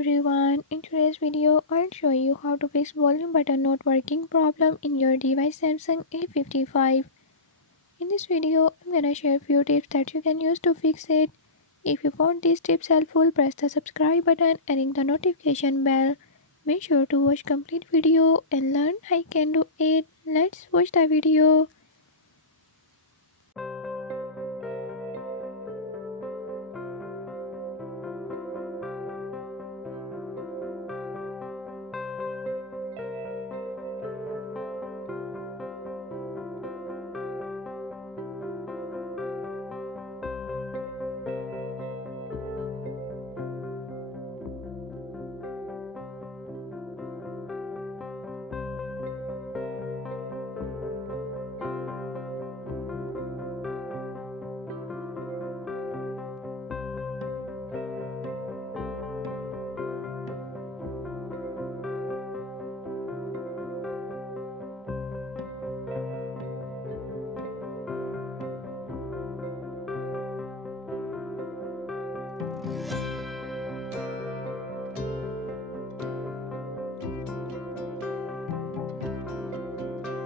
everyone, in today's video I'll show you how to fix volume button not working problem in your device Samsung A55. In this video I'm gonna share few tips that you can use to fix it. If you found these tips helpful, press the subscribe button and ring the notification bell. Make sure to watch complete video and learn how you can do it. Let's watch the video.